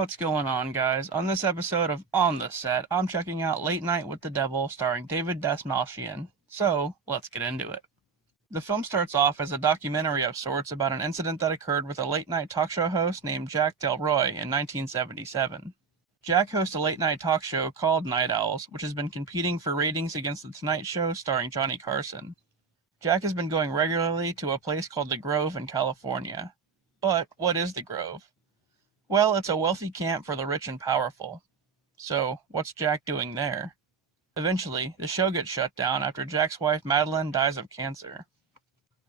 What's going on, guys? On this episode of On the Set, I'm checking out Late Night with the Devil starring David Dastmalchian. So, let's get into it. The film starts off as a documentary of sorts about an incident that occurred with a late-night talk show host named Jack Delroy in 1977. Jack hosts a late-night talk show called Night Owls, which has been competing for ratings against The Tonight Show starring Johnny Carson. Jack has been going regularly to a place called The Grove in California. But what is The Grove? Well, it's a wealthy camp for the rich and powerful. So, what's Jack doing there? Eventually, the show gets shut down after Jack's wife Madeline dies of cancer.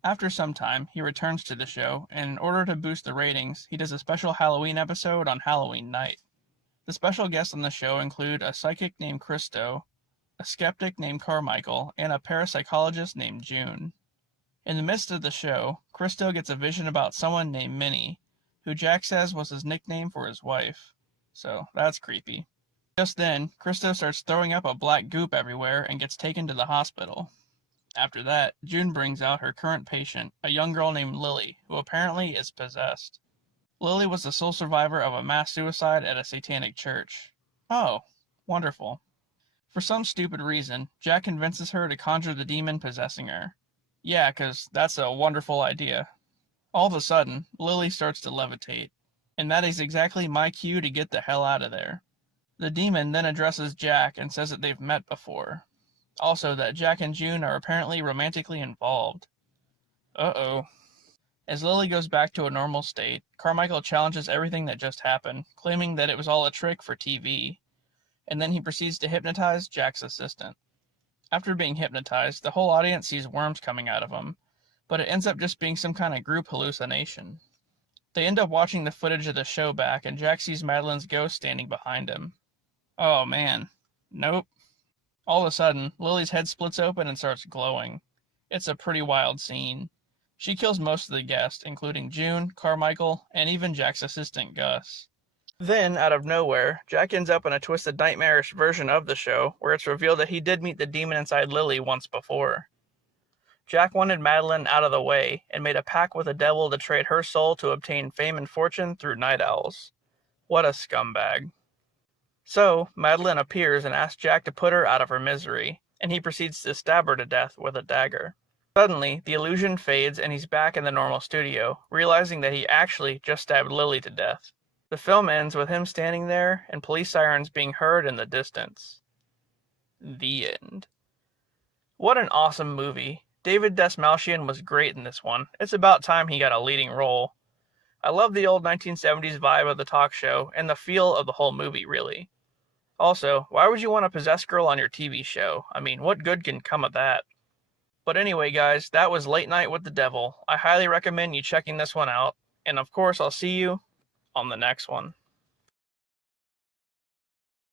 After some time, he returns to the show, and in order to boost the ratings, he does a special Halloween episode on Halloween night. The special guests on the show include a psychic named Christo, a skeptic named Carmichael, and a parapsychologist named June. In the midst of the show, Christo gets a vision about someone named Minnie, who Jack says was his nickname for his wife. So, that's creepy. Just then, Christo starts throwing up a black goop everywhere and gets taken to the hospital. After that, June brings out her current patient, a young girl named Lily, who apparently is possessed. Lily was the sole survivor of a mass suicide at a satanic church. Oh, wonderful. For some stupid reason, Jack convinces her to conjure the demon possessing her. Yeah, 'cause that's a wonderful idea. All of a sudden, Lily starts to levitate, and that is exactly my cue to get the hell out of there. The demon then addresses Jack and says that they've met before. Also, that Jack and June are apparently romantically involved. Uh-oh. As Lily goes back to a normal state, Carmichael challenges everything that just happened, claiming that it was all a trick for TV, and then he proceeds to hypnotize Jack's assistant. After being hypnotized, the whole audience sees worms coming out of him, but it ends up just being some kind of group hallucination. They end up watching the footage of the show back, and Jack sees Madeline's ghost standing behind him. Oh man. Nope. All of a sudden, Lily's head splits open and starts glowing. It's a pretty wild scene. She kills most of the guests, including June, Carmichael, and even Jack's assistant, Gus. Then, out of nowhere, Jack ends up in a twisted nightmarish version of the show, where it's revealed that he did meet the demon inside Lily once before. Jack wanted Madeline out of the way, and made a pact with the devil to trade her soul to obtain fame and fortune through night owls. What a scumbag. So, Madeline appears and asks Jack to put her out of her misery, and he proceeds to stab her to death with a dagger. Suddenly, the illusion fades and he's back in the normal studio, realizing that he actually just stabbed Lily to death. The film ends with him standing there and police sirens being heard in the distance. The end. What an awesome movie. David Dastmalchian was great in this one. It's about time he got a leading role. I love the old 1970s vibe of the talk show, and the feel of the whole movie, really. Also, why would you want a possessed girl on your TV show? I mean, what good can come of that? But anyway, guys, that was Late Night with the Devil. I highly recommend you checking this one out, and of course, I'll see you on the next one.